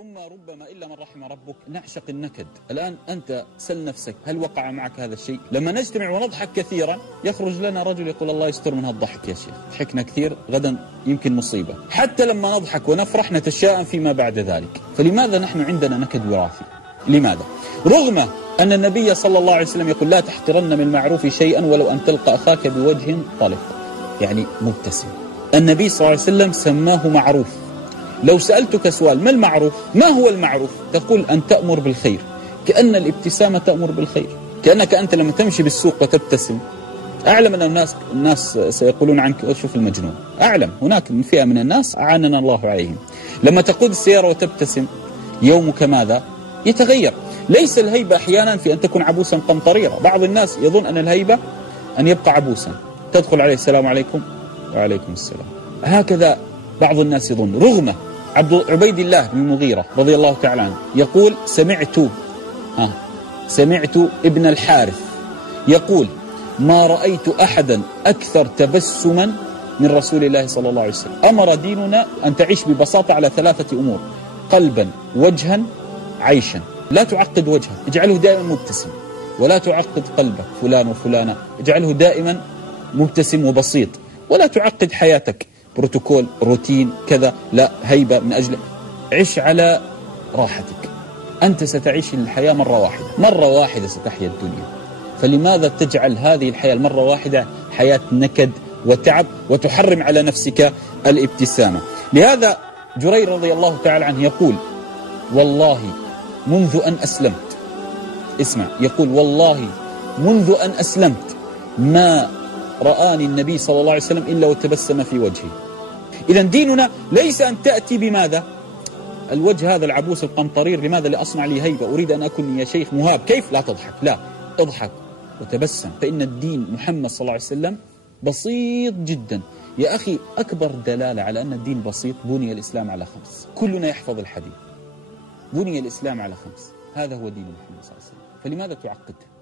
أمة ربما إلا من رحم ربك نعشق النكد. الآن أنت سل نفسك، هل وقع معك هذا الشيء؟ لما نجتمع ونضحك كثيرا يخرج لنا رجل يقول الله يستر من هالضحك يا شيخ، ضحكنا كثير غدا يمكن مصيبة. حتى لما نضحك ونفرح نتشائم فيما بعد ذلك. فلماذا نحن عندنا نكد وراثي؟ لماذا؟ رغم أن النبي صلى الله عليه وسلم يقول لا تحقرن من المعروف شيئا ولو أن تلقى أخاك بوجه طلق، يعني مبتسم. النبي صلى الله عليه وسلم سماه معروف. لو سألتك سؤال ما المعروف؟ ما هو المعروف؟ تقول أن تأمر بالخير، كأن الابتسامة تأمر بالخير، كأنك أنت لما تمشي بالسوق وتبتسم أعلم أن الناس سيقولون عنك شوف المجنون. أعلم هناك فئة من الناس أعاننا الله عليهم. لما تقود السيارة وتبتسم يومك ماذا؟ يتغير. ليس الهيبة أحيانا في أن تكون عبوسا قمطريرا. بعض الناس يظن أن الهيبة أن يبقى عبوسا، تدخل عليه السلام عليكم وعليكم السلام، هكذا بعض الناس يظن. رغم عبيد الله بن المغيرة رضي الله تعالى عنه يقول سمعت ابن الحارث يقول ما رأيت أحدا أكثر تبسما من رسول الله صلى الله عليه وسلم. أمر ديننا أن تعيش ببساطة على 3 أمور: قلبا، وجها، عيشا. لا تعقد وجهك، اجعله دائما مبتسم، ولا تعقد قلبك فلان وفلانة، اجعله دائما مبتسم وبسيط. ولا تعقد حياتك بروتوكول روتين كذا، لا، هيبة من أجل عش على راحتك. أنت ستعيش الحياة مرة واحدة ستحيا الدنيا. فلماذا تجعل هذه الحياة المرة واحدة حياة نكد وتعب وتحرم على نفسك الابتسامة؟ لهذا جرير رضي الله تعالى عنه يقول والله منذ أن أسلمت، اسمع، يقول والله منذ أن أسلمت ما رآني النبي صلى الله عليه وسلم إلا وتبسم في وجهي. إذا ديننا ليس أن تأتي بماذا؟ الوجه هذا العبوس القمطرير، لماذا لأصنع لي هيبة؟ أريد أن أكون يا شيخ مهاب، كيف؟ لا تضحك، لا، اضحك وتبسم. فإن الدين محمد صلى الله عليه وسلم بسيط جدا. يا أخي أكبر دلالة على أن الدين بسيط بني الإسلام على 5. كلنا يحفظ الحديث، بني الإسلام على 5. هذا هو دين محمد صلى الله عليه وسلم. فلماذا تعقده؟